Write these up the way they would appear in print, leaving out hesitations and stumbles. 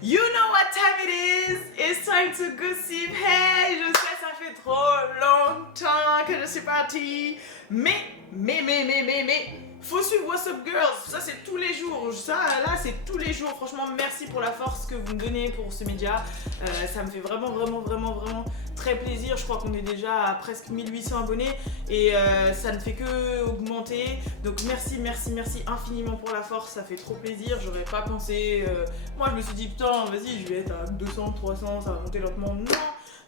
You know what time it is? It's time to gossip. Hey, je sais, ça fait trop longtemps que je suis partie. Mais, faut suivre What's Up Girls. Ça, c'est tous les jours. Ça, là, c'est tous les jours. Franchement, merci pour la force que vous me donnez pour ce média. Ça me fait vraiment très plaisir. Je crois qu'on est déjà à presque 1800 abonnés et ça ne fait que augmenter. Donc merci infiniment pour la force. Ça fait trop plaisir. J'aurais pas pensé. Moi, je me suis dit putain, vas-y, je vais être à 200, 300, ça va monter lentement. Non.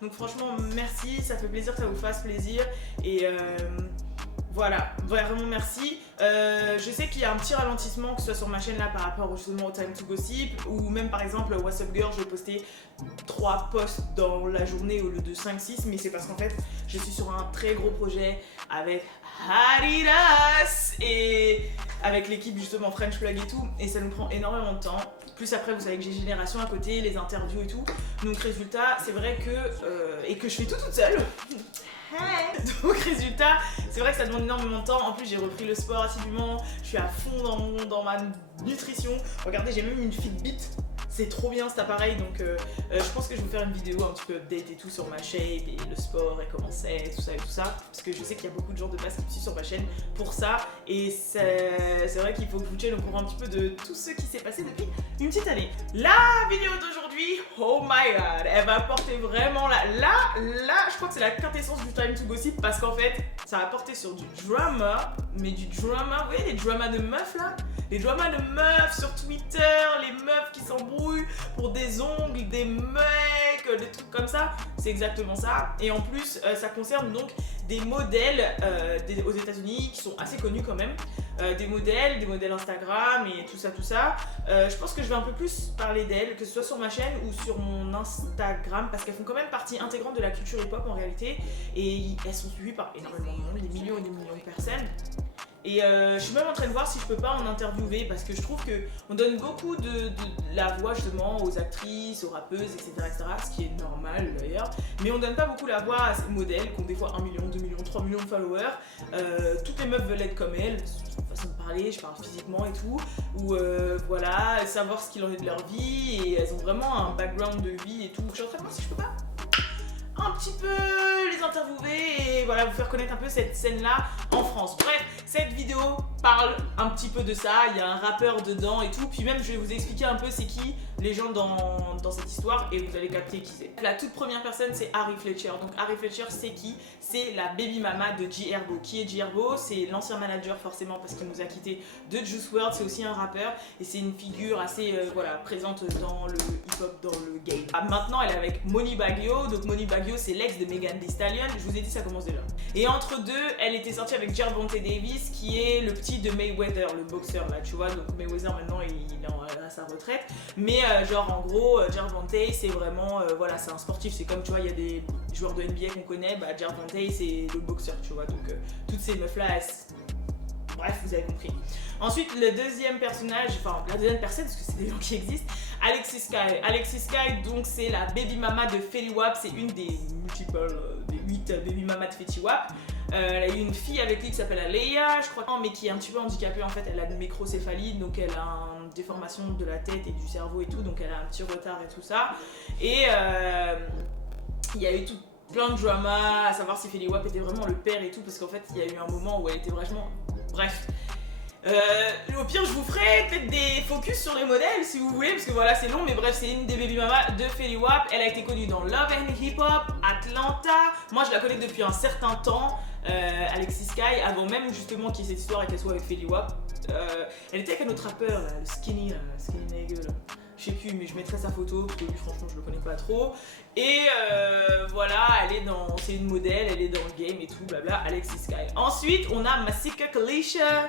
Donc franchement, merci. Ça fait plaisir que ça vous fasse plaisir et voilà, vraiment merci. Je sais qu'il y a un petit ralentissement, que ce soit sur ma chaîne là par rapport justement au Time to Gossip, ou même par exemple What's Up Girl, je vais poster 3 posts dans la journée au lieu de 5-6, mais c'est parce qu'en fait je suis sur un très gros projet avec Adidas et avec l'équipe justement French Plug et tout, et ça nous prend énormément de temps. Plus après vous savez que j'ai Génération à côté, les interviews et tout, donc résultat c'est vrai que, et que je fais tout toute seule. Donc résultat, c'est vrai que ça demande énormément de temps. En plus j'ai repris le sport assidûment, je suis à fond dans ma nutrition. Regardez, j'ai même une Fitbit. C'est trop bien cet appareil, donc je pense que je vais vous faire une vidéo un petit peu update et tout sur ma shape et le sport et comment c'est, tout ça, parce que je sais qu'il y a beaucoup de gens de base qui me suivent sur ma chaîne pour ça, et c'est vrai qu'il faut que vous tiennes au courant un petit peu de tout ce qui s'est passé depuis une petite année. La vidéo d'aujourd'hui, oh my god, elle va porter vraiment là, je crois que c'est la quintessence du Time to Gossip, parce qu'en fait, ça va porter sur du drama, mais du drama, vous voyez les dramas de meufs là? Les dramas de meufs sur Twitter, les meufs qui s'embrouillent pour des ongles, des mecs, des trucs comme ça, c'est exactement ça. Et en plus, ça concerne donc des modèles aux États-Unis qui sont assez connus quand même, des modèles Instagram et tout ça. Je pense que je vais un peu plus parler d'elles, que ce soit sur ma chaîne ou sur mon Instagram, parce qu'elles font quand même partie intégrante de la culture hip-hop en réalité, et elles sont suivies par énormément de monde, des millions et des millions de personnes. Et je suis même en train de voir si je peux pas en interviewer, parce que je trouve qu'on donne beaucoup de la voix justement aux actrices, aux rappeuses, etc., ce qui est normal d'ailleurs, mais on donne pas beaucoup la voix à ces modèles qui ont des fois 1 million, 2 millions, 3 millions de followers. Toutes les meufs veulent être comme elles, façon de parler, je parle physiquement et tout, ou voilà, savoir ce qu'il en est de leur vie, et elles ont vraiment un background de vie et tout. Je suis en train de voir si je peux pas un petit peu les interviewer et voilà, vous faire connaître un peu cette scène là en France. Bref, cette vidéo parle un petit peu de ça, il y a un rappeur dedans et tout, puis même je vais vous expliquer un peu c'est qui les gens dans cette histoire et vous allez capter qui c'est. La toute première personne c'est Harry Fletcher. Donc Harry Fletcher c'est qui? C'est la baby mama de G Herbo. Qui est G Herbo? C'est l'ancien manager forcément, parce qu'il nous a quitté, de Juice WRLD. C'est aussi un rappeur et c'est une figure assez voilà, présente dans le hip-hop, dans le game. Maintenant elle est avec Monie Baggio. Donc Monie Baggio c'est l'ex de Megan Thee Stallion. Je vous ai dit ça commence déjà. Et entre deux elle était sortie avec Gervonta Davis, qui est le petit de Mayweather, le boxeur là, tu vois. Donc Mayweather maintenant il est à sa retraite, mais genre en gros Gervonta c'est vraiment voilà, c'est un sportif. C'est comme tu vois, il y a des joueurs de NBA qu'on connaît, bah Gervonta c'est le boxeur, tu vois. Donc toutes ces meufs là bref, vous avez compris. Ensuite, le deuxième personnage, enfin la deuxième personne, parce que c'est des gens qui existent, Alexis Sky. Alexis Sky, donc c'est la baby mama de Fetty Wap. C'est une des multiples, des 8 baby mamas de Fetty Wap. Elle a eu une fille avec lui qui s'appelle Aleya, je crois, mais qui est un petit peu handicapée en fait. Elle a une microcéphalie, donc elle a une déformation de la tête et du cerveau et tout, donc elle a un petit retard et tout ça. Et il y a eu tout plein de drama, à savoir si Fetty Wap était vraiment le père et tout, parce qu'en fait il y a eu un moment où elle était vraiment... Bref. Au pire je vous ferai peut-être des focus sur les modèles si vous voulez, parce que voilà c'est long, mais bref, c'est une des baby mamas de Fetty Wap. Elle a été connue dans Love and Hip Hop, Atlanta. Moi je la connais depuis un certain temps, Alexis Sky, avant même justement qu'il y ait cette histoire et qu'elle soit avec Fetty Wap. Elle était avec un autre rappeur, le Skinny Nigga là. Je sais plus, mais je mettrai sa photo parce que lui franchement je le connais pas trop. Et voilà, elle est dans, c'est une modèle, elle est dans le game et tout, blabla, Alexis Sky. Ensuite on a Masika Kalisha,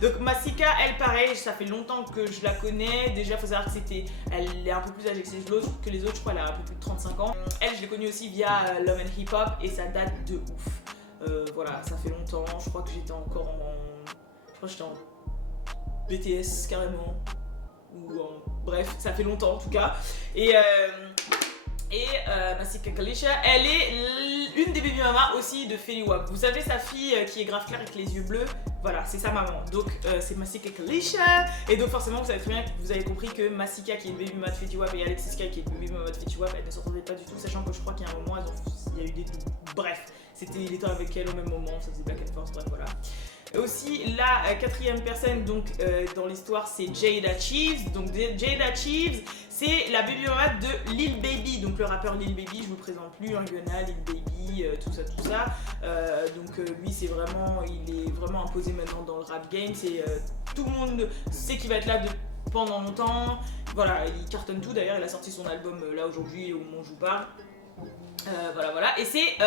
Donc Masika, elle pareil, ça fait longtemps que je la connais. Déjà faut savoir que elle est un peu plus âgée que les autres, je crois elle a un peu plus de 35 ans. Elle je l'ai connue aussi via Love and Hip Hop et ça date de ouf. Voilà, ça fait longtemps, je crois que j'étais encore en BTS carrément, bref, ça fait longtemps en tout cas. Et Masika Kalisha, elle est une des baby mamas aussi de Fetty Wap. Vous savez sa fille qui est grave claire avec les yeux bleus, Voilà, c'est sa maman. Donc c'est Masika Kalisha. Et donc forcément, vous savez très bien, vous avez compris que Masika qui est le baby mama de Fetty Wap et Alexis Sky qui est le baby mama de Fetty Wap, elles ne s'entendaient pas du tout, sachant que je crois qu'il y a un moment, il y a eu des doutes. Bref, il était avec elle au même moment, ça faisait back and forth, bref voilà. Aussi, la quatrième personne donc dans l'histoire, c'est Jada Chiefs. Donc Jada Chiefs, c'est la baby mama de Lil Baby, donc le rappeur Lil Baby. Je vous présente plus, hein, Gunna, Lil Baby, tout ça. Lui, il est vraiment imposé maintenant dans le rap game. Tout le monde sait qu'il va être là pendant longtemps. Voilà, il cartonne tout. D'ailleurs, il a sorti son album là aujourd'hui au moment où je vous parle. Voilà. Et c'est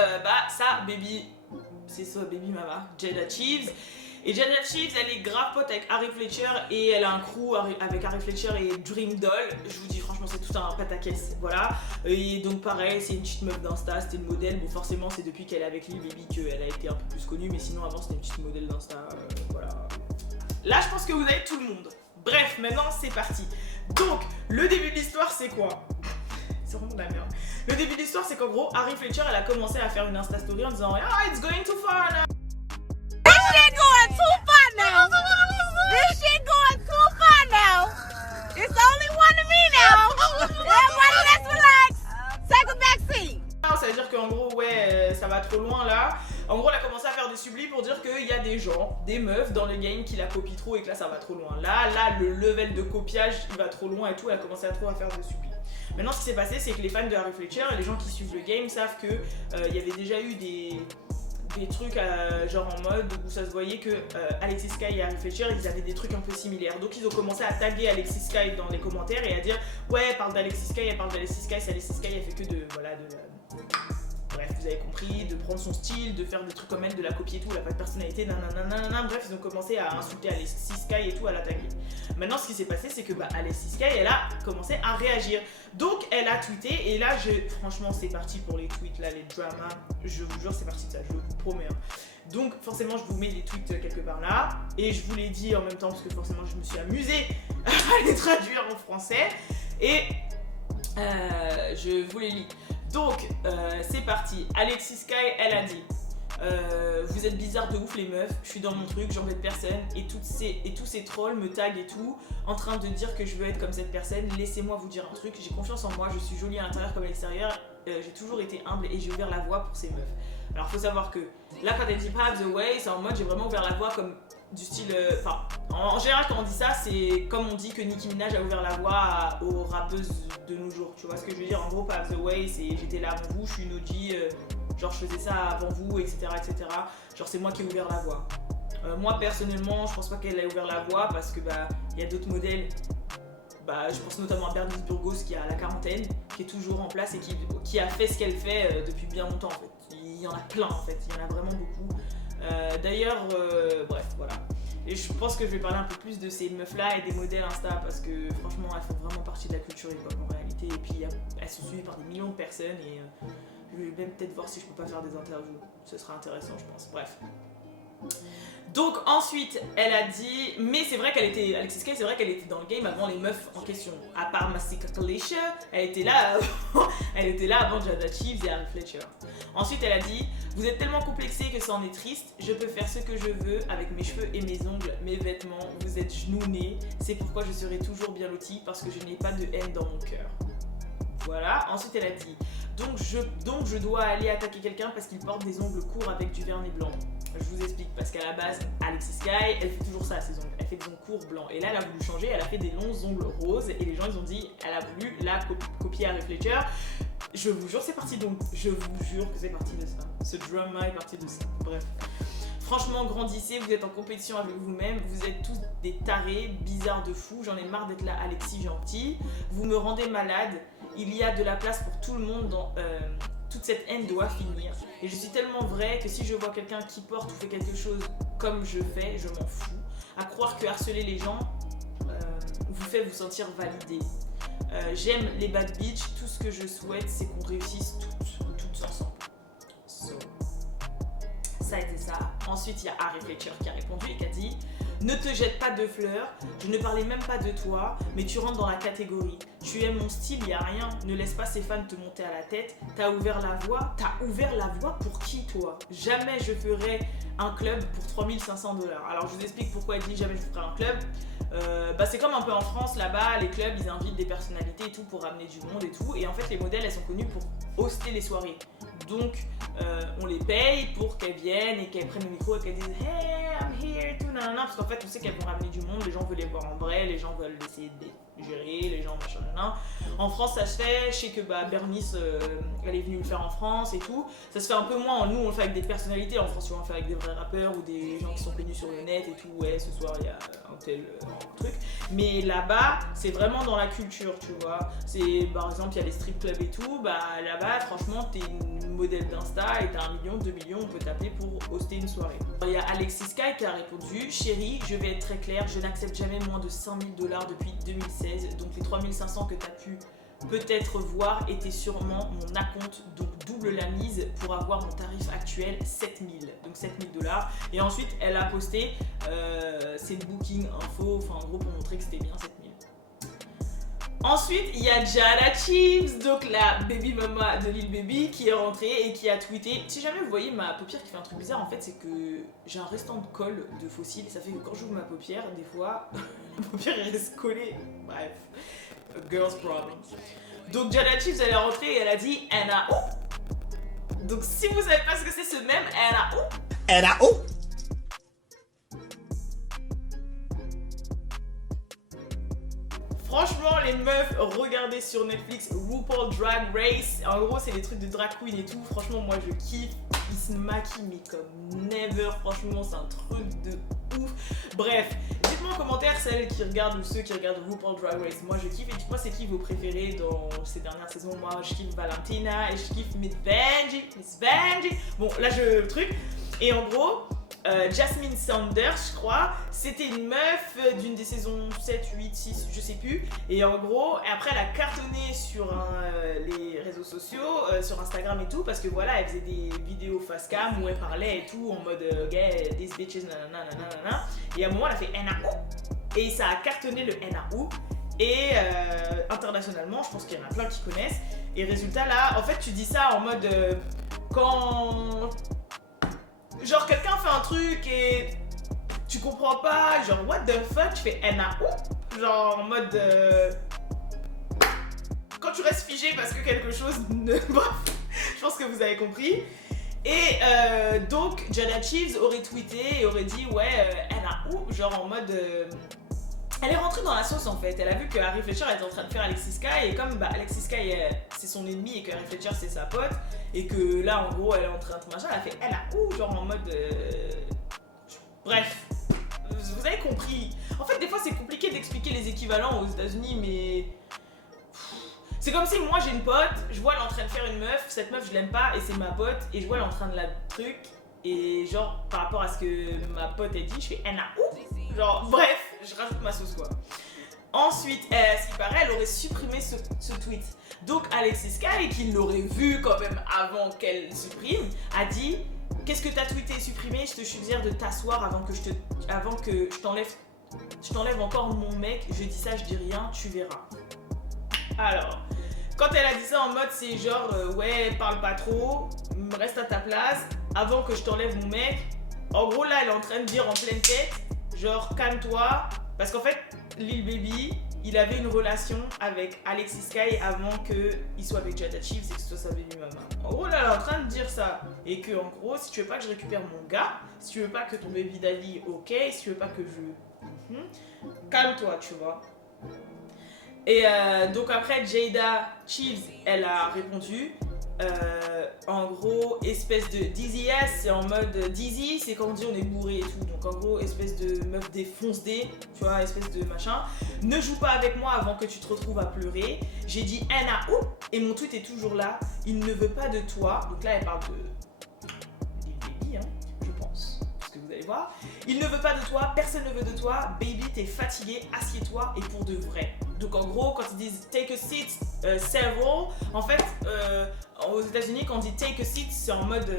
sa baby mama, Jada Chiefs. Et Jada Chiefs, elle est grave pote avec Harry Fletcher et elle a un crew avec Harry Fletcher et Dream Doll. Je vous dis franchement, c'est tout un pataquès, voilà. Et donc pareil, c'est une petite meuf d'Insta, c'était une modèle. Bon, forcément, c'est depuis qu'elle est avec Lil Baby qu'elle a été un peu plus connue, mais sinon avant c'était une petite modèle d'Insta, voilà. Là, je pense que vous avez tout le monde. Bref, maintenant c'est parti. Donc, le début de l'histoire, c'est quoi? C'est vraiment de la merde. Le début de l'histoire, c'est qu'en gros, Harry Fletcher, elle a commencé à faire une Insta story en disant "Ah, it's going too far now." Going too far now. This shit going too far now. It's only one to me now. Everybody, let's relax. Take a back seat. Ça veut dire qu'en gros, ouais, ça va trop loin là. En gros, elle a commencé à faire des sublis pour dire qu'il y a des gens, des meufs dans le game qui la copient trop et que là, ça va trop loin. Là, le level de copiage, il va trop loin et tout. Elle a commencé à faire des sublis. Maintenant, ce qui s'est passé, c'est que les fans de Harry Fletcher et les gens qui suivent le game savent que il y avait déjà eu des trucs genre en mode où ça se voyait que Alexis Sky et Harry Fletcher, ils avaient des trucs un peu similaires. Donc ils ont commencé à taguer Alexis Sky dans les commentaires et à dire ouais, elle parle d'Alexis Sky, c'est Alexis Sky, elle fait que bref, vous avez compris, de prendre son style, de faire des trucs comme elle, de la copier et tout, elle a pas de personnalité, nanana. Bref, ils ont commencé à insulter Alexis Sky et tout, à la taguer. Maintenant, ce qui s'est passé, c'est que Alexis Sky, elle a commencé à réagir. Donc, elle a tweeté, et là, franchement, c'est parti pour les tweets, là, les dramas. Je vous jure, c'est parti de ça, je vous promets. Hein. Donc, forcément, je vous mets les tweets quelque part là, et je vous les dis en même temps, parce que forcément, je me suis amusée à les traduire en français, et je vous les lis. Donc, c'est parti. Alexis Sky, elle a dit vous êtes bizarres de ouf les meufs, je suis dans mon truc, j'embête personne et tous ces trolls me taguent et tout en train de dire que je veux être comme cette personne. Laissez-moi vous dire un truc, j'ai confiance en moi, je suis jolie à l'intérieur comme à l'extérieur, j'ai toujours été humble et j'ai ouvert la voie pour ces meufs. Alors faut savoir que là quand elle dit pave the way, c'est en mode j'ai vraiment ouvert la voie comme du style, en général quand on dit ça c'est comme on dit que Nicki Minaj a ouvert la voie aux rappeuses de nos jours, tu vois ce que je veux dire. En gros pave the way c'est j'étais là avant vous, je suis une OG, genre je faisais ça avant vous, etc. Genre c'est moi qui ai ouvert la voie. Moi personnellement je pense pas qu'elle ait ouvert la voie parce que y a d'autres modèles, je pense notamment à Bernice Burgos qui a la quarantaine, qui est toujours en place et qui a fait ce qu'elle fait depuis bien longtemps en fait. Il y en a plein en fait, il y en a vraiment beaucoup. D'ailleurs, bref, voilà. Et je pense que je vais parler un peu plus de ces meufs-là et des modèles Insta parce que franchement, elles font vraiment partie de la culture hip-hop en réalité. Et puis, elles sont suivies par des millions de personnes et je vais même peut-être voir si je peux pas faire des interviews. Ce sera intéressant, je pense. Bref. Donc ensuite, elle a dit, mais c'est vrai Alexis Sky, c'est vrai qu'elle était dans le game avant les meufs en question. À part Masika Kalisha, elle était là avant Jada Chiefs et Harry Fletcher. Ensuite, elle a dit, vous êtes tellement complexés que ça en est triste. Je peux faire ce que je veux avec mes cheveux et mes ongles, mes vêtements. Vous êtes genounés. C'est pourquoi je serai toujours bien lotie parce que je n'ai pas de haine dans mon cœur. Voilà. Ensuite, elle a dit, donc je dois aller attaquer quelqu'un parce qu'il porte des ongles courts avec du vernis blanc. Je vous explique, parce qu'à la base, Alexis Sky, elle fait toujours ça, ses ongles. Elle fait des ongles courts blancs. Et là, elle a voulu changer, elle a fait des longs ongles roses. Et les gens, ils ont dit, elle a voulu la copier Harry Fletcher. Je vous jure, c'est parti donc. Je vous jure que c'est parti de ça. Ce drama est parti de ça. Bref. Franchement, grandissez, vous êtes en compétition avec vous-même. Vous êtes tous des tarés, bizarres de fous. J'en ai marre d'être là, Alexis gentil. Vous me rendez malade. Il y a de la place pour tout le monde dans... toute cette haine doit finir. Et je suis tellement vraie que si je vois quelqu'un qui porte ou fait quelque chose comme je fais, je m'en fous. À croire que harceler les gens vous fait vous sentir validé. J'aime les bad bitch. Tout ce que je souhaite, c'est qu'on réussisse toutes ensemble. So, ça a été ça. Ensuite, il y a Harry Fletcher qui a répondu et qui a dit Ne te jette pas de fleurs, je ne parlais même pas de toi, mais tu rentres dans la catégorie. Tu aimes mon style, y a rien, ne laisse pas ces fans te monter à la tête. T'as ouvert la voie pour qui toi? Jamais je ferai un club pour 3500 $. Alors je vous explique pourquoi elle dit jamais je ferai un club. C'est comme un peu en France là-bas, les clubs ils invitent des personnalités et tout pour ramener du monde et tout, et en fait les modèles elles sont connues pour hoster les soirées, donc on les paye pour qu'elles viennent et qu'elles prennent le micro et qu'elles disent hey I'm here tout nanana, parce qu'en fait on sait qu'elles vont ramener du monde, les gens veulent les voir en vrai, les gens veulent essayer de les gérer, les gens machin nanana. En France ça se fait, je sais que Bernice elle est venue le faire en France et tout, ça se fait un peu moins, nous on le fait avec des personnalités, en France on le fait avec des vrais rappeurs ou des gens qui sont connus sur le net et tout, ouais ce soir il y a un tel truc, mais là-bas c'est vraiment dans la culture, tu vois, c'est par exemple il y a les strip clubs et tout, là-bas franchement t'es une modèle d'Insta et t'as 1 million, 2 millions, on peut t'appeler pour hoster une soirée. Il y a Alexis Sky qui a répondu: chérie, je vais être très claire, je n'accepte jamais moins de 5 000 $ depuis 2016, donc les 3500 que t'as pu peut-être voir était sûrement mon acompte, donc double la mise pour avoir mon tarif actuel 7000, donc 7000 $. Et ensuite elle a posté c'est le booking info, enfin en gros pour montrer que c'était bien 7000. Ensuite, il y a Jada Chiefs, donc la baby mama de Lil Baby, qui est rentrée et qui a tweeté. Si jamais vous voyez ma paupière qui fait un truc bizarre, en fait, c'est que j'ai un restant de colle de fossile. Ça fait que quand j'ouvre ma paupière, des fois, la paupière elle reste collée. Bref, a girl's problem. Donc Jada Chiefs, elle est rentrée et elle a dit NAO. Donc si vous savez pas ce que c'est ce même NAO, NAO. franchement, les meufs, regardez sur Netflix RuPaul Drag Race. En gros, c'est des trucs de drag queen et tout. Franchement, moi, je kiffe. Ils se maquillent, mais comme never. Franchement, c'est un truc de ouf. Bref, dites-moi en commentaire celles qui regardent ou ceux qui regardent RuPaul Drag Race. Moi, je kiffe. Et dites-moi, c'est qui vos préférés dans ces dernières saisons. Moi, je kiffe Valentina et je kiffe Miss Benji. Bon, là, je truc. Et en gros... Jasmine Sanders, je crois, c'était une meuf d'une des saisons 7, 8, 6, je sais plus. Et en gros, après elle a cartonné sur les réseaux sociaux, sur Instagram et tout, parce que voilà, elle faisait des vidéos face cam où elle parlait et tout, en mode yeah, these bitches, nanana. Et à un moment, elle a fait NAO. Et ça a cartonné le NAO. Et internationalement, je pense qu'il y en a plein qui connaissent. Et résultat, là, en fait, tu dis ça en mode quand. Genre quelqu'un fait un truc et tu comprends pas, genre what the fuck, tu fais NAO, genre en mode quand tu restes figé parce que quelque chose ne... Bref, je pense que vous avez compris. Et donc Jada Chiefs aurait tweeté et aurait dit ouais NAO, genre en mode elle est rentrée dans la sauce en fait, elle a vu que Harry Fletcher était en train de faire Alexis Sky et comme Alexis Sky c'est son ennemi et que Harry Fletcher c'est sa pote et que là en gros elle est en train de machin, elle a fait NAO genre en mode bref, vous avez compris. En fait des fois c'est compliqué d'expliquer les équivalents aux États-Unis mais c'est comme si moi j'ai une pote, je vois elle est en train de faire une meuf, cette meuf je l'aime pas et c'est ma pote et je vois elle est en train de la truc et genre par rapport à ce que ma pote a dit je fais NAO. Genre, bref, je rajoute ma sauce quoi. Ensuite, ce qui paraît, elle aurait supprimé ce tweet. Donc Alexis Sky, qui l'aurait vu quand même avant qu'elle supprime, a dit qu'est-ce que t'as tweeté et supprimé, je te suggère de t'asseoir avant que je t'enlève encore mon mec, je dis ça, je dis rien, tu verras. Alors, quand elle a dit ça en mode c'est genre ouais, parle pas trop, reste à ta place, avant que je t'enlève mon mec, en gros là elle est en train de dire en pleine tête genre calme-toi, parce qu'en fait Lil Baby il avait une relation avec Alexis Sky avant qu'il soit avec Jada Chiefs et que ce soit sa baby mama. En gros là elle est en train de dire ça et que en gros si tu veux pas que je récupère mon gars, si tu veux pas que ton baby daddy ok, si tu veux pas que je... calme-toi tu vois. Et donc après Jada Chiefs elle a répondu en gros espèce de dizzy ass, c'est en mode dizzy, c'est quand on dit on est bourré et tout, donc en gros espèce de meuf défonce-dé, tu vois, espèce de machin, ne joue pas avec moi avant que tu te retrouves à pleurer, j'ai dit NAO et mon tweet est toujours là, il ne veut pas de toi, donc là elle parle de baby hein, je pense, parce que vous allez voir, il ne veut pas de toi, personne ne veut de toi, baby t'es fatigué, assieds-toi et pour de vrai. Donc en gros quand ils disent take a seat several, en fait aux États-Unis quand on dit take a seat c'est en mode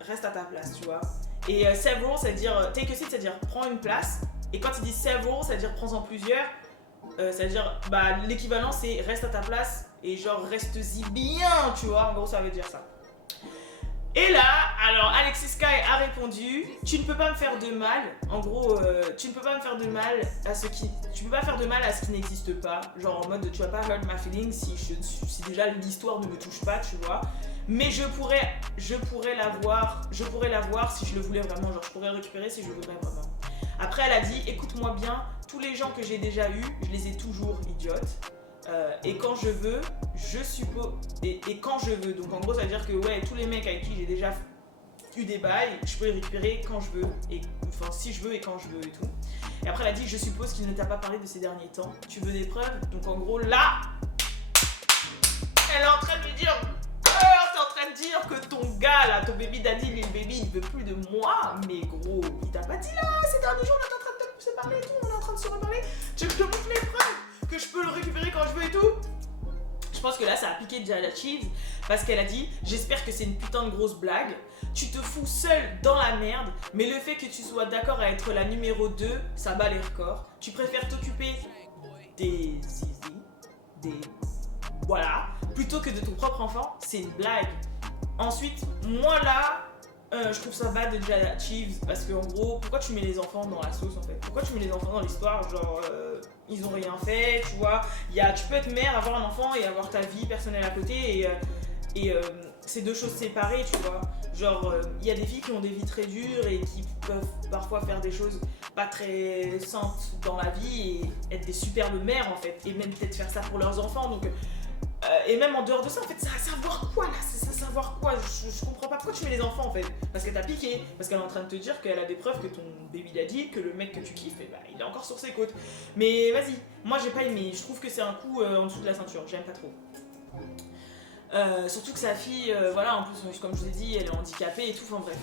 reste à ta place tu vois. Et several c'est à dire take a seat c'est à dire prends une place Et quand il dit several, ça veut dire prends-en plusieurs. Ça veut dire, bah, l'équivalent c'est reste à ta place et genre reste-y bien, tu vois. En gros, ça veut dire ça. Et là, alors Alexis Sky a répondu, tu ne peux pas me faire de mal. En gros, tu ne peux pas me faire de mal à ce qui, tu peux pas faire de mal à ce qui n'existe pas. Genre en mode, tu vas pas hurt my feelings si déjà l'histoire ne me touche pas, tu vois. Mais je pourrais l'avoir si je le voulais vraiment. Genre je pourrais le récupérer si je le voudrais vraiment. Après, elle a dit, écoute-moi bien, tous les gens que j'ai déjà eus, je les ai toujours idiotes. Et quand je veux, je suppose. Et quand je veux. Donc en gros, ça veut dire que ouais, tous les mecs avec qui j'ai déjà eu des bails, je peux les récupérer quand je veux. Et enfin, si je veux et quand je veux et tout. Et après, elle a dit, je suppose qu'il ne t'a pas parlé de ces derniers temps. Tu veux des preuves? Donc en gros, là, elle est en train de lui dire. T'es en train de dire que ton gars là, ton baby daddy, Lil Baby, il veut plus de moi. Mais gros, il t'a pas dit là, ces derniers jours, on est en train de se parler et tout, on est en train de se reparler. Tu veux que je te montre les preuves que je peux le récupérer quand je veux et tout? Je pense que là, ça a piqué Jada Cheese parce qu'elle a dit, j'espère que c'est une putain de grosse blague. Tu te fous seule dans la merde, mais le fait que tu sois d'accord à être la numéro 2, ça bat les records. Tu préfères t'occuper des zizi, des... Voilà, plutôt que de ton propre enfant, c'est une blague. Ensuite, moi là, je trouve ça bad de Jada Cheese parce que en gros, pourquoi tu mets les enfants dans la sauce en fait? Pourquoi tu mets les enfants dans l'histoire? Genre, ils ont rien fait, tu vois. Tu peux être mère, avoir un enfant et avoir ta vie personnelle à côté et c'est deux choses séparées, tu vois. Genre, il y a des filles qui ont des vies très dures et qui peuvent parfois faire des choses pas très saintes dans la vie et être des superbes mères en fait. Et même peut-être faire ça pour leurs enfants. Donc, et même en dehors de ça, en fait, ça va savoir quoi là? Ça va savoir quoi? Je comprends pas pourquoi tu mets les enfants en fait. Parce qu'elle t'a piqué, parce qu'elle est en train de te dire qu'elle a des preuves que ton baby daddy, que le mec que tu kiffes, bah, il est encore sur ses côtes. Mais vas-y, moi j'ai pas aimé, je trouve que c'est un coup en dessous de la ceinture, j'aime pas trop. Surtout que sa fille, voilà, en plus, comme je vous ai dit, elle est handicapée et tout, enfin bref.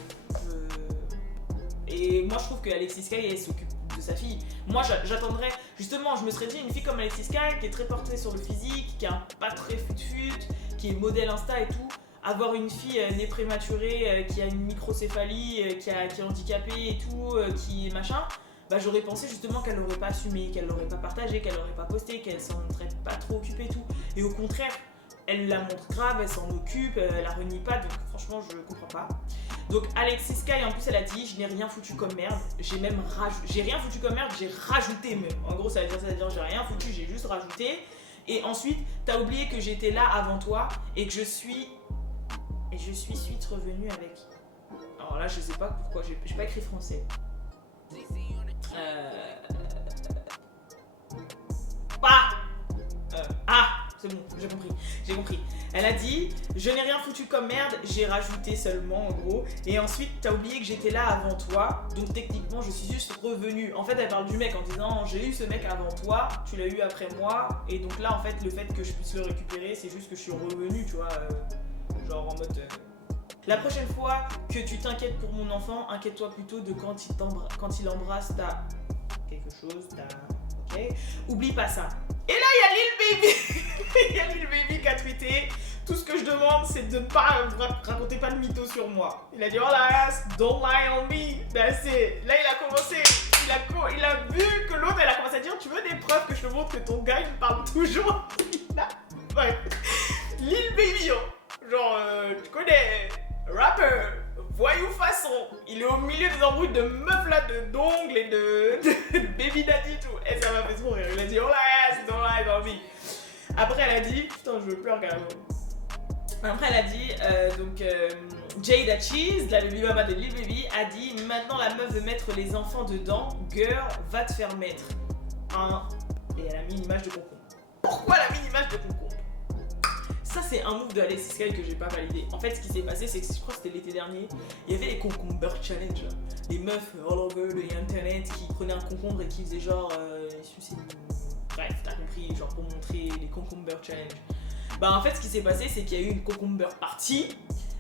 Et moi je trouve que Alexis Sky, elle s'occupe de sa fille. Moi j'attendrais, justement, je me serais dit une fille comme Alexis Sky qui est très portée sur le physique, qui a pas très fut-fut, qui est modèle Insta et tout, avoir une fille née prématurée, qui a une microcéphalie, qui est handicapée et tout, qui est machin, bah j'aurais pensé justement qu'elle l'aurait pas assumé, qu'elle l'aurait pas partagé, qu'elle l'aurait pas posté, qu'elle s'en serait pas trop occupée et tout. Et au contraire, elle la montre grave, elle s'en occupe, elle la renie pas, donc franchement je comprends pas. Donc Alexis Sky en plus elle a dit je n'ai rien foutu comme merde, j'ai rien foutu comme merde, j'ai rajouté même. En gros ça veut dire j'ai rien foutu, j'ai juste rajouté. Et ensuite t'as oublié que j'étais là avant toi et que je suis suite revenue avec. Alors là je sais pas pourquoi, j'ai pas écrit français. C'est bon, j'ai compris. Elle a dit, je n'ai rien foutu comme merde, j'ai rajouté seulement en gros. Et ensuite, t'as oublié que j'étais là avant toi, donc techniquement, je suis juste revenue. En fait, elle parle du mec en disant, j'ai eu ce mec avant toi, tu l'as eu après moi. Et donc là, en fait, le fait que je puisse le récupérer, c'est juste que je suis revenue, tu vois, genre en mode... La prochaine fois que tu t'inquiètes pour mon enfant, inquiète-toi plutôt de quand il embrasse ta... quelque chose, ta... Ok. Oublie pas ça. Et là, il y a Lil Baby. Il y a Lil Baby qui a tweeté. Tout ce que je demande, c'est de ne pas raconter pas de mythos sur moi. Il a dit, oh la ass, don't lie on me. That's it. Là, il a commencé. Il a vu que l'autre, elle a commencé à dire, tu veux des preuves que je te montre que ton gars, il me parle toujours. Ouais. Lil Baby, hein. Genre, tu connais, rapper. Voyou façon, il est au milieu des embrouilles de meufs là, d'ongles et de baby daddy et tout. Et ça m'a fait trop rire. Il a dit, oh là, c'est dans la dans vie. Après, elle a dit, putain, je pleure carrément. Après, elle a dit, Jada Cheese, la baby mama de Lil Baby, a dit, maintenant la meuf veut mettre les enfants dedans, girl, va te faire mettre. Et elle a mis une image de concombre. Pourquoi elle a mis une image de concombre? Ça, c'est un move de Alexis Sky que j'ai pas validé. En fait, ce qui s'est passé, c'est que je crois que c'était l'été dernier, il y avait les concombre challenge là. Les meufs all over the internet qui prenaient un concombre et qui faisaient genre. Bref, t'as compris, genre pour montrer les concombre challenge. Bah, en fait, ce qui s'est passé, c'est qu'il y a eu une concombre party.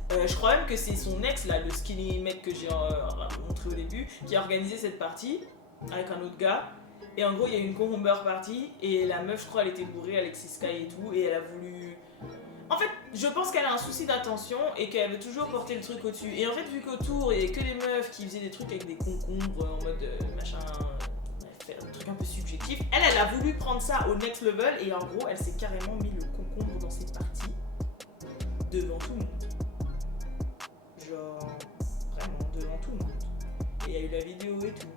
Je crois même que c'est son ex là, le skinny mec que j'ai montré au début, qui a organisé cette partie avec un autre gars. Et en gros, il y a eu une concombre party et la meuf, je crois, elle était bourrée, Alexis Sky et tout, et elle a voulu. En fait, je pense qu'elle a un souci d'attention et qu'elle veut toujours porter le truc au-dessus. Et en fait, vu qu'autour, il y avait que des meufs qui faisaient des trucs avec des concombres en mode machin, un peu subjectif. Elle a voulu prendre ça au next level et en gros, elle s'est carrément mis le concombre dans ses parties devant tout le monde. Genre, vraiment, devant tout le monde. Et il y a eu la vidéo et tout.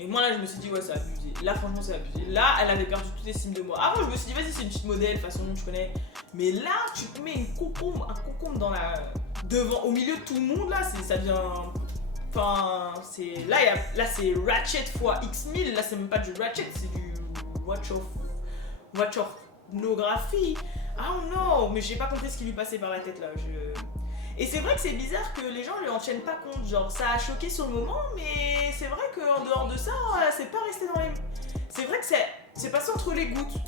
Et moi là, je me suis dit, ouais, c'est abusé. Là, franchement, c'est abusé. Là, elle avait perdu toute estime de moi. Avant, je me suis dit, vas-y, c'est une petite modèle, de toute façon, je connais. Mais là, tu te mets un concombre dans au milieu de tout le monde, là, ça devient. Enfin, c'est. Là, c'est Ratchet fois X1000. Là, c'est même pas du Ratchet, c'est du watch-pornographie. I don't know. Mais j'ai pas compris ce qui lui passait par la tête là. Et c'est vrai que c'est bizarre que les gens lui en tiennent pas compte. Genre, ça a choqué sur le moment, mais c'est vrai qu'en dehors de ça, c'est pas resté dans les. C'est vrai que c'est passé entre les gouttes.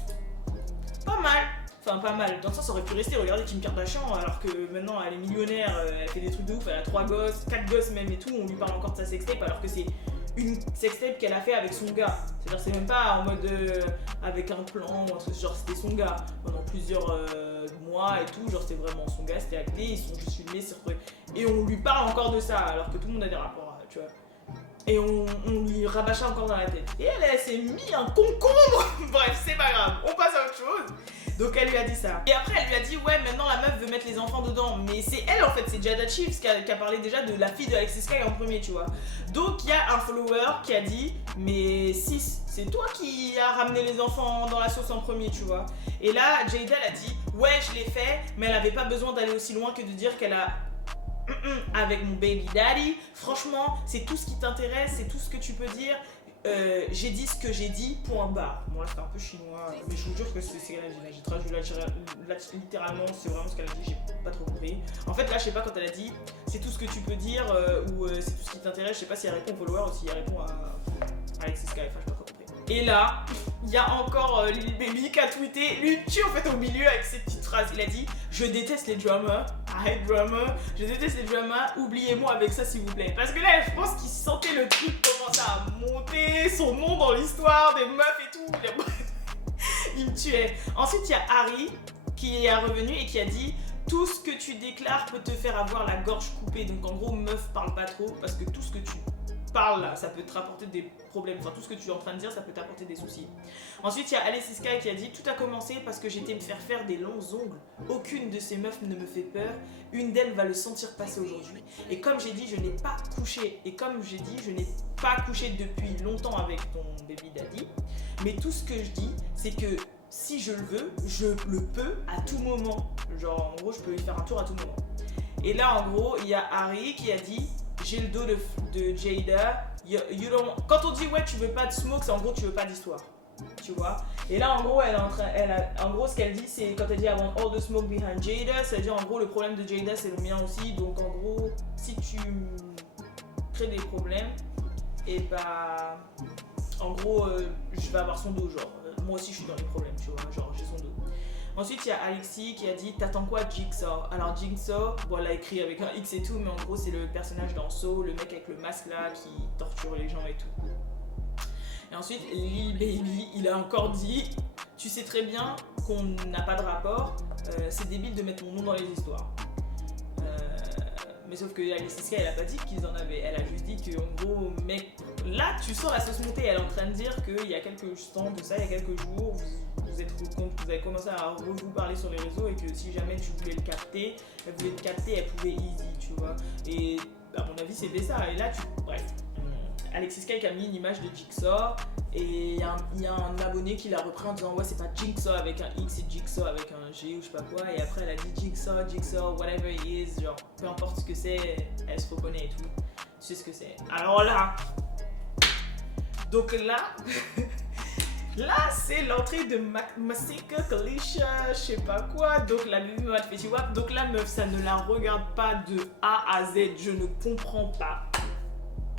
Pas mal. Enfin, pas mal. Dans le sens, ça aurait pu rester. Regardez Kim Kardashian, alors que maintenant elle est millionnaire, elle fait des trucs de ouf, elle a 3 gosses, 4 gosses même et tout. On lui parle encore de sa sextape, alors que c'est une sextape qu'elle a fait avec son gars. C'est-à-dire, c'est même pas en mode avec un plan ou un truc, genre c'était son gars pendant plusieurs mois et tout. Genre, c'était vraiment son gars, c'était acté, ils sont juste filmés, c'est retrouvé. Et on lui parle encore de ça, alors que tout le monde a des rapports, tu vois. Et on lui rabâchait encore dans la tête. Et elle s'est mis un concombre. Bref, c'est pas grave, on passe à autre chose. Donc elle lui a dit ça. Et après elle lui a dit ouais, maintenant la meuf veut mettre les enfants dedans. Mais c'est elle en fait, c'est Jada Chiefs qui a parlé déjà de la fille de Alexis Sky en premier, tu vois. Donc il y a un follower qui a dit mais Sis, c'est toi qui as ramené les enfants dans la sauce en premier, tu vois. Et là Jada elle a dit ouais, je l'ai fait, mais elle avait pas besoin d'aller aussi loin que de dire qu'elle a avec mon baby daddy. Franchement, c'est tout ce qui t'intéresse, c'est tout ce que tu peux dire. J'ai dit ce que j'ai dit, point barre. Moi, c'était un peu chinois, mais je vous jure que c'est ce qu'elle a dit. J'ai traduit littéralement, c'est vraiment ce qu'elle a dit, j'ai pas trop compris. En fait, là, je sais pas quand elle a dit, c'est tout ce que tu peux dire ou c'est tout ce qui t'intéresse. Je sais pas si elle répond aux followers ou si elle répond à Alexis Sky, enfin, je sais pas trop compris. Et là, il y a encore Lil Baby qui a tweeté, lui tue en fait au milieu avec cette petite phrase. Il a dit je déteste les dramas, I hate drama, je déteste les dramas, oubliez-moi avec ça s'il vous plaît. Parce que là, je pense qu'il sentait le truc commencer à monter, son nom dans l'histoire des meufs et tout. Il me tuait. Ensuite, il y a Harry qui est revenu et qui a dit tout ce que tu déclares peut te faire avoir la gorge coupée. Donc en gros, meuf, parle pas trop parce que tout ce que tu parles là, ça peut te rapporter des problèmes. Enfin, tout ce que tu es en train de dire, ça peut t'apporter des soucis. Ensuite, il y a Alexis Sky qui a dit tout a commencé parce que j'étais me faire des longs ongles. Aucune de ces meufs ne me fait peur. Une d'elles va le sentir passer aujourd'hui. Et comme j'ai dit, je n'ai pas couché. Et comme j'ai dit, je n'ai pas couché depuis longtemps avec ton baby daddy. Mais tout ce que je dis, c'est que si je le veux, je le peux à tout moment. Genre, en gros, je peux y faire un tour à tout moment. Et là, en gros, il y a Harry qui a dit j'ai le dos de Jada. Quand on dit ouais, tu veux pas de smoke, c'est en gros, tu veux pas d'histoire. Tu vois. Et là, en gros, en gros, ce qu'elle dit, c'est quand elle dit I want all the smoke behind Jada, ça veut dire en gros, le problème de Jada, c'est le mien aussi. Donc, en gros, si tu crées des problèmes, et bah, en gros, je vais avoir son dos, genre. Moi aussi, je suis dans les problèmes, tu vois. Genre, j'ai son dos. Ensuite, il y a Alexis qui a dit t'attends quoi Jigsaw? Alors Jigsaw, bon, elle a écrit avec un X et tout, mais en gros c'est le personnage dans Saw, le mec avec le masque là qui torture les gens et tout. Et ensuite, Lil Baby, il a encore dit tu sais très bien qu'on n'a pas de rapport, c'est débile de mettre mon nom dans les histoires. Mais sauf que Alexis Sky, elle a pas dit qu'ils en avaient, elle a juste dit que en gros, mec, là tu sens la sauce monter, elle est en train de dire qu'il y a quelques temps de ça, il y a quelques jours, vous avez commencé à vous parler sur les réseaux et que si jamais tu voulais le capter, elle voulait le capter, elle pouvait easy, tu vois. Et à mon avis, c'était ça. Et là, bref. Alexis Sky qui a mis une image de Jigsaw et il y a un abonné qui l'a repris en disant ouais, c'est pas Jigsaw avec un X, c'est Jigsaw avec un G ou je sais pas quoi. Et après, elle a dit Jigsaw, whatever it is, genre peu importe ce que c'est, elle se reconnaît et tout. Tu sais ce que c'est. Alors là, donc là. Là, c'est l'entrée de Masika, Kalisha, je sais pas quoi. Donc la baby m'a fait wap. Donc la meuf, ça ne la regarde pas de A à Z. Je ne comprends pas.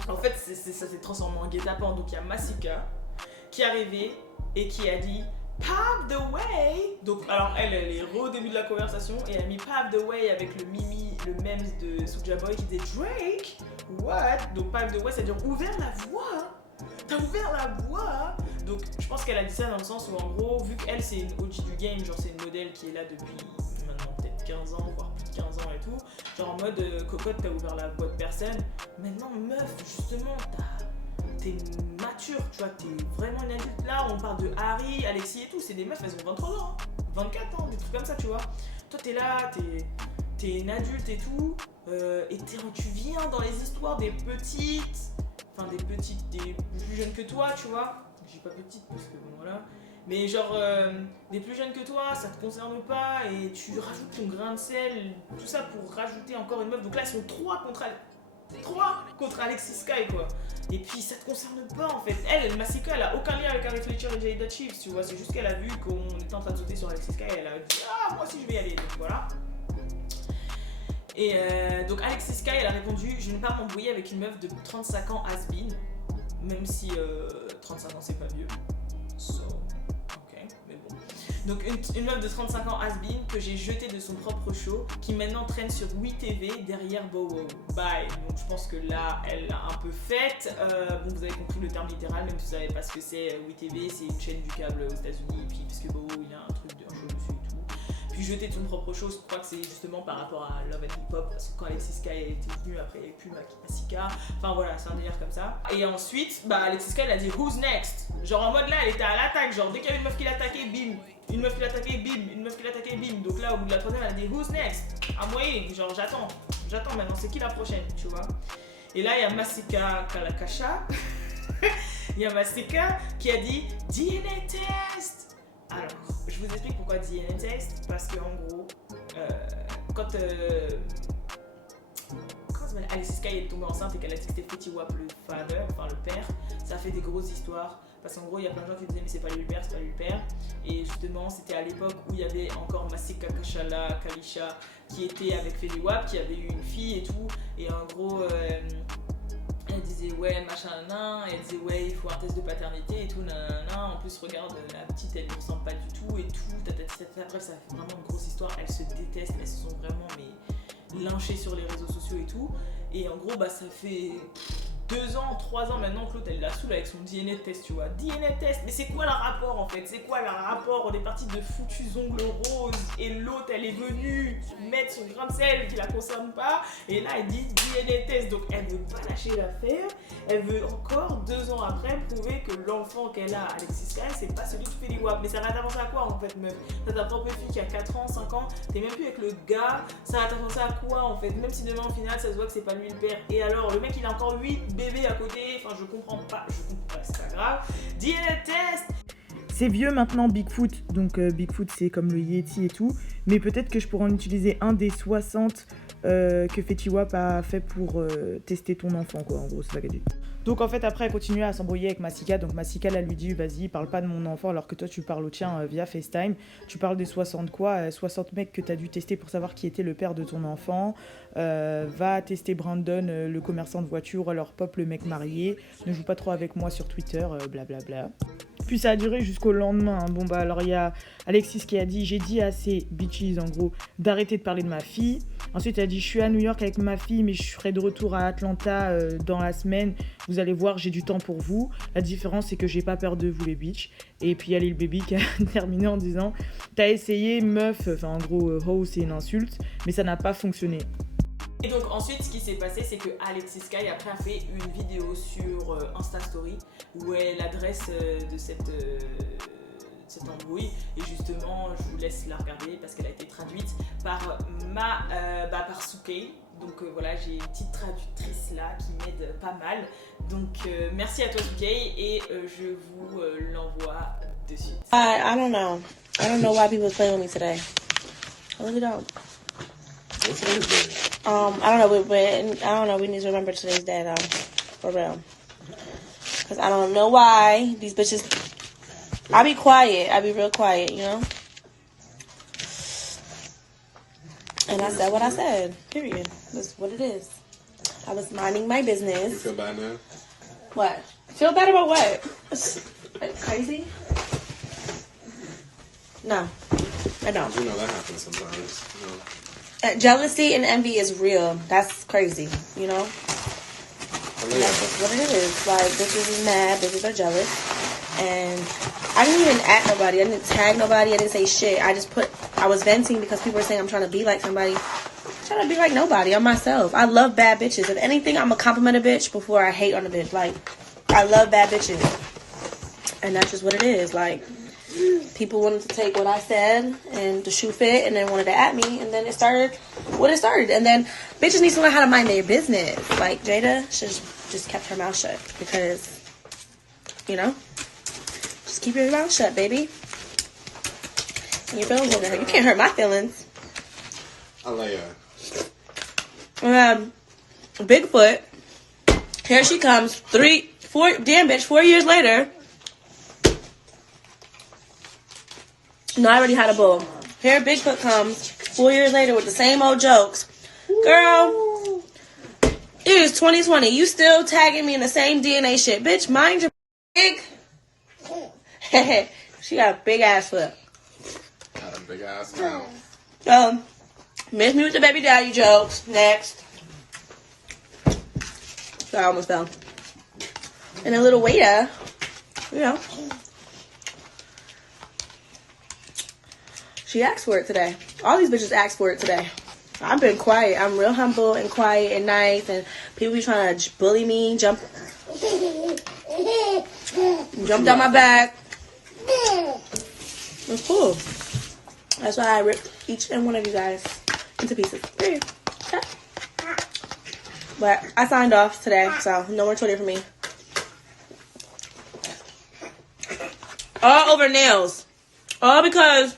En fait, ça s'est transformé en guet-apens. Donc il y a Masika qui est arrivée et qui a dit Pave the way. Donc alors elle est au début de la conversation et elle a mis Pave the way avec le meme de Soulja Boy qui disait Drake. What? Donc Pave the way, ça veut dire ouvert la voie. T'as ouvert la voie. Donc je pense qu'elle a dit ça dans le sens où en gros, vu qu'elle c'est une OG du game, genre c'est une modèle qui est là depuis maintenant peut-être 15 ans, voire plus de 15 ans et tout, genre en mode cocotte t'as ouvert la voie de personne, maintenant meuf justement t'es t'es mature, tu vois, t'es vraiment une adulte. Là, on parle de Harry, Alexis et tout, c'est des meufs, elles ont 23 ans, hein, 24 ans, des trucs comme ça, tu vois. Toi, t'es là, t'es une adulte et tout, et tu viens dans les histoires des plus jeunes que toi, tu vois. Je dis pas petites parce que bon, voilà. Mais genre, des plus jeunes que toi, ça te concerne pas et tu rajoutes ton grain de sel, tout ça pour rajouter encore une meuf. Donc là, ils sont 3 contre Alexis Sky, quoi. Et puis, ça te concerne pas, en fait. Masika, elle a aucun lien avec Harry Fletcher et Jada Chiefs, tu vois. C'est juste qu'elle a vu qu'on était en train de sauter sur Alexis Sky et elle a dit « Ah, moi aussi, je vais y aller ». Donc voilà. Et donc, Alexis Sky, elle a répondu « Je ne vais pas m'embrouiller avec une meuf de 35 ans has-been, même si 35 ans, c'est pas vieux. » So... Donc une meuf de 35 ans has-been que j'ai jetée de son propre show, qui maintenant traîne sur WeTV derrière Bow. Bye. Donc je pense que là, elle l'a un peu faite. Bon, vous avez compris le terme littéral, même si vous savez pas ce que c'est. WeTV, c'est une chaîne du câble aux États-Unis. Et puis parce que Bow, il a un truc d'un show dessus et tout. Puis jeter de son propre show, je crois que c'est justement par rapport à Love and Hip Hop, parce que quand Alexis Sky était venue, après il n'y avait plus Masika. Enfin voilà, c'est un délire comme ça. Et ensuite, Alexis Sky, elle a dit Who's next? Genre en mode là, elle était à l'attaque. Genre dès qu'il y avait une meuf qui l'attaquait, bim. Une meuf qui l'attaquait, bim, une meuf qui l'attaquait, bim. Donc là, au bout de la troisième, elle a dit Who's next? I'm waiting, genre j'attends maintenant, c'est qui la prochaine, tu vois? Et là, il y a Masika Kalakasha, il y a Masika qui a dit DNA test. Alors, je vous explique pourquoi DNA test, parce qu'en gros, quand Alexis Sky est tombée enceinte et qu'elle a dit que c'était Fetty Wap le father, enfin le père, ça a fait des grosses histoires. Parce qu'en gros, il y a plein de gens qui disaient mais c'est pas lui le père, c'est pas lui le père. Et justement, c'était à l'époque où il y avait encore Masika Kalisha qui était avec Fetty Wap, qui avait eu une fille et tout. Et en gros, elle disait ouais, machin, nan, elle disait ouais, il faut un test de paternité et tout, nan. En plus, regarde, la petite, elle ne ressemble pas du tout et tout. Bref, ça fait vraiment une grosse histoire. Elles se détestent, elles se sont vraiment lynchées sur les réseaux sociaux et tout. Et en gros, ça fait 2 ans, 3 ans maintenant que l'autre elle la saoule avec son DNA test, tu vois. DNA test, mais c'est quoi le rapport en fait? C'est quoi le rapport? On est parti de foutus ongles roses et l'autre elle est venue mettre son grain de sel qui la concerne pas et là elle dit DNA test, donc elle veut pas lâcher l'affaire, elle veut encore 2 ans après prouver que l'enfant qu'elle a, Alexis Sky, c'est pas celui de Fetty Wap. Mais ça va t'avancer à quoi en fait, meuf? T'as ta propre fille qui a 4 ans, 5 ans, t'es même plus avec le gars, ça va t'avancer à quoi en fait? Même si demain au final ça se voit que c'est pas lui le père. Et alors le mec il a encore 8 bébés à côté, enfin je comprends pas, c'est pas grave. DNA test. C'est vieux maintenant Bigfoot, donc Bigfoot c'est comme le Yeti et tout, mais peut-être que je pourrais en utiliser un des 60 que Fetty Wap a fait pour tester ton enfant, quoi, en gros, c'est ça qu'elle dit. Donc en fait après elle continue à s'embrouiller avec Masika, donc Masika elle lui dit vas-y parle pas de mon enfant alors que toi tu parles au tien via FaceTime, tu parles des 60 mecs que t'as dû tester pour savoir qui était le père de ton enfant, va tester Brandon le commerçant de voitures, alors Pop le mec marié, ne joue pas trop avec moi sur Twitter, blablabla. Puis ça a duré jusqu'au lendemain. Bon alors il y a Alexis qui a dit j'ai dit à ces bitches en gros d'arrêter de parler de ma fille. Ensuite elle a dit je suis à New York avec ma fille mais je serai de retour à Atlanta dans la semaine. Vous allez voir, j'ai du temps pour vous. La différence c'est que j'ai pas peur de vous les bitches. Et puis il y a Lil Baby qui a terminé en disant t'as essayé meuf, enfin en gros ho c'est une insulte mais ça n'a pas fonctionné. Et donc ensuite ce qui s'est passé c'est que Alexis Sky après a fait une vidéo sur Insta Story où elle adresse de cette embrouille et justement je vous laisse la regarder parce qu'elle a été traduite par par Soukei. Donc voilà, j'ai une petite traductrice là qui m'aide pas mal. Donc merci à toi Soukei et je vous l'envoie de suite. I don't know. I don't know why people play with me today. I really don't. What's today's day? I don't know, but I don't know. We need to remember today's day, though, for real. Cause I don't know why these bitches. I be quiet. I be real quiet, you know. And I said what I said. Period. That's what it is. I was minding my business. You feel bad now? What? Feel bad about what? Like crazy? No, I don't. You know that happens sometimes. You know. Jealousy and envy is real. That's crazy, you know? That's what it is. Like, bitches is mad, bitches are jealous. And I didn't even at nobody. I didn't tag nobody. I didn't say shit. I was venting because people were saying I'm trying to be like somebody. I'm trying to be like nobody. I'm myself. I love bad bitches. If anything, I'm a compliment a bitch before I hate on a bitch. Like, I love bad bitches. And that's just what it is. Like, people wanted to take what I said and the shoe fit and then wanted to at me. And then it started what it started. And then bitches need to learn how to mind their business. Like, Jada should just kept her mouth shut. Because, you know, just keep your mouth shut, baby. And your feelings won't hurt. You can't hurt my feelings. Alea. Bigfoot. Here she comes. 4 years later. No, I already had a bull. Here Bigfoot comes 4 years later with the same old jokes. Girl, it is 2020. You still tagging me in the same DNA shit. Bitch, mind your big. She got a big ass foot. Got a big ass mouth. Miss me with the baby daddy jokes. Next. Sorry, I almost fell. And a little waiter, you know. She asked for it today. All these bitches asked for it today. I've been quiet. I'm real humble and quiet and nice. And people be trying to bully me, jump down my back. It's cool. That's why I ripped each and one of you guys into pieces. Okay. But I signed off today, so no more Twitter for me. All over nails. All because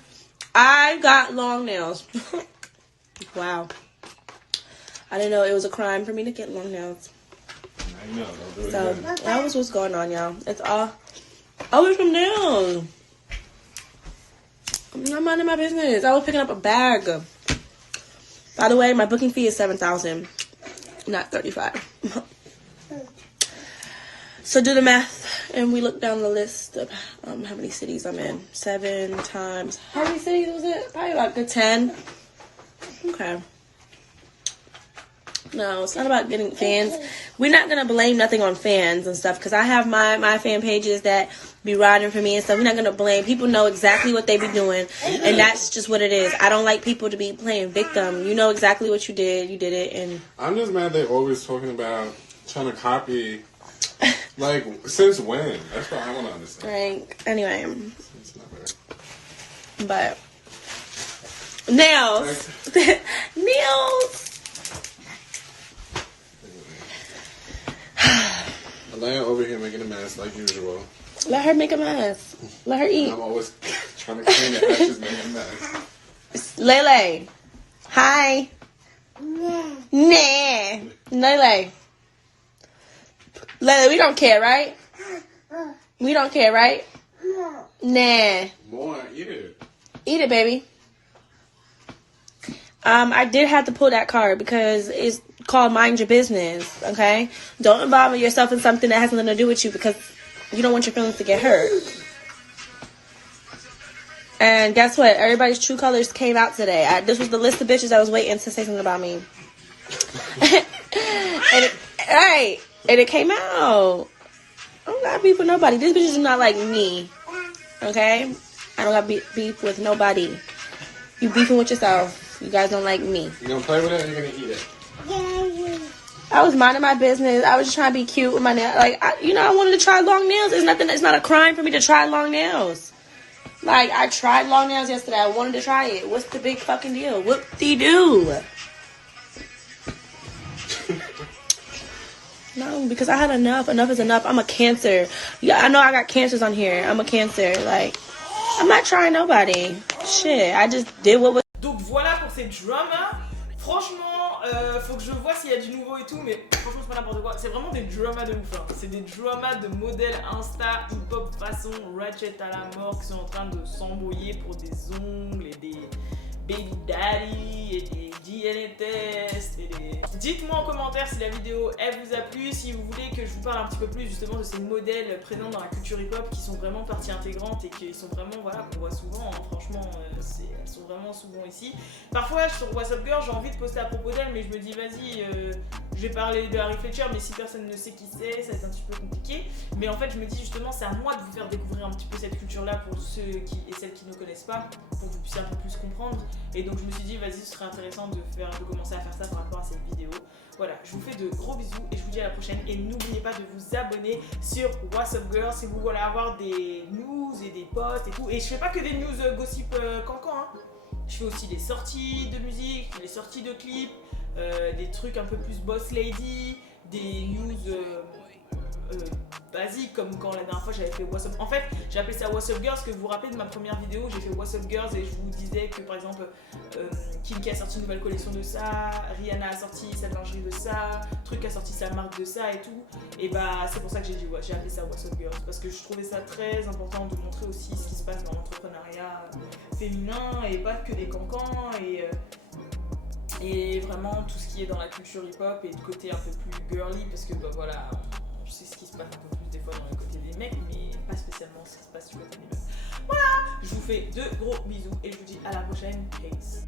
I got long nails. Wow. I didn't know it was a crime for me to get long nails. I know, don't do it So again. that was what's going on, y'all. It's all always from nails. I'm not minding my business. I was picking up a bag. By the way, my booking fee is $7,000, not $35,000. So do the math, and we look down the list of how many cities I'm in. 7 times. How many cities was it? Probably like a 10. Okay. No, it's not about getting fans. We're not going to blame nothing on fans and stuff, because I have my fan pages that be riding for me and stuff. We're not going to blame. People know exactly what they be doing, and that's just what it is. I don't like people to be playing victim. You know exactly what you did. You did it, and I'm just mad they're always talking about trying to copy. Like, since when? That's what I want to understand. like, anyway. It's never. But nails. Nails. Alea over here making a mess like usual. Let her make a mess. Let her eat. I'm always trying to clean it. She's making a mess. Lele. Hi. Nah. Lele. Lele, we don't care, right? We don't care, right? Nah. More, eat it. Eat it, baby. I did have to pull that card because it's called Mind Your Business, okay? Don't involve yourself in something that has nothing to do with you because you don't want your feelings to get hurt. And guess what? Everybody's true colors came out today. This was the list of bitches I was waiting to say something about me. And it came out. I don't got beef with nobody. These bitches do not like me, okay? I don't got beef with nobody. You beefing with yourself. You guys don't like me. You gonna play with it or you gonna eat it? I was minding my business. I was just trying to be cute with my nails. Like, I wanted to try long nails. It's not a crime for me to try long nails. Like, I tried long nails yesterday. I wanted to try it. What's the big fucking deal? Whoop-de-doo. No, because I had enough. Enough is enough. I'm a Cancer. Yeah, I know I got cancers on here. I'm a Cancer. Like, I'm not trying nobody. Shit, I just did what was... Donc voilà pour ces dramas. Franchement, faut que je vois s'il y a du nouveau et tout, mais franchement c'est pas n'importe quoi. C'est vraiment des dramas de ouf. Hein. C'est des dramas de modèles Insta hip-hop façon Ratchet à la mort qui sont en train de s'embrouiller pour des ongles et des baby daddy et des DNA tests et des... Dites-moi en commentaire si la vidéo elle vous a plu, si vous voulez que je vous parle un petit peu plus justement de ces modèles présents dans la culture hip-hop qui sont vraiment partie intégrante et qui sont vraiment, voilà, qu'on voit souvent, hein. Franchement, elles sont vraiment souvent ici. Parfois sur WhatsApp Girl, j'ai envie de poster à propos d'elle, mais je me dis vas-y, je vais parler de Harry Fletcher, mais si personne ne sait qui c'est, ça va être un petit peu compliqué. Mais en fait, je me dis justement, c'est à moi de vous faire découvrir un petit peu cette culture-là pour ceux et celles qui ne connaissent pas, pour que vous puissiez un peu plus comprendre. Et donc je me suis dit, vas-y, ce serait intéressant de commencer à faire ça par rapport à cette vidéo. Voilà, je vous fais de gros bisous et je vous dis à la prochaine. Et n'oubliez pas de vous abonner sur What's Up Girl si vous voulez avoir des news et des posts et tout. Et je fais pas que des news gossip cancan, hein. Je fais aussi des sorties de musique, des sorties de clips, des trucs un peu plus boss lady, des news basiques comme quand la dernière fois j'avais fait What's Up. En fait, j'ai appelé ça What's Up Girls, parce que vous vous rappelez de ma première vidéo, j'ai fait What's Up Girls et je vous disais que par exemple Kim K a sorti une nouvelle collection de ça, Rihanna a sorti sa lingerie de ça, Truc a sorti sa marque de ça et tout. Et bah c'est pour ça que j'ai appelé ça What's Up Girls, parce que je trouvais ça très important de montrer aussi ce qui se passe dans l'entrepreneuriat féminin et pas que des cancans et vraiment tout ce qui est dans la culture hip-hop et le côté un peu plus girly, parce que bah voilà, on sait ce qui se passe un peu plus des fois dans le côté des mecs, mais pas spécialement ce qui se passe du côté des meufs. Voilà, je vous fais de gros bisous et je vous dis à la prochaine. Peace.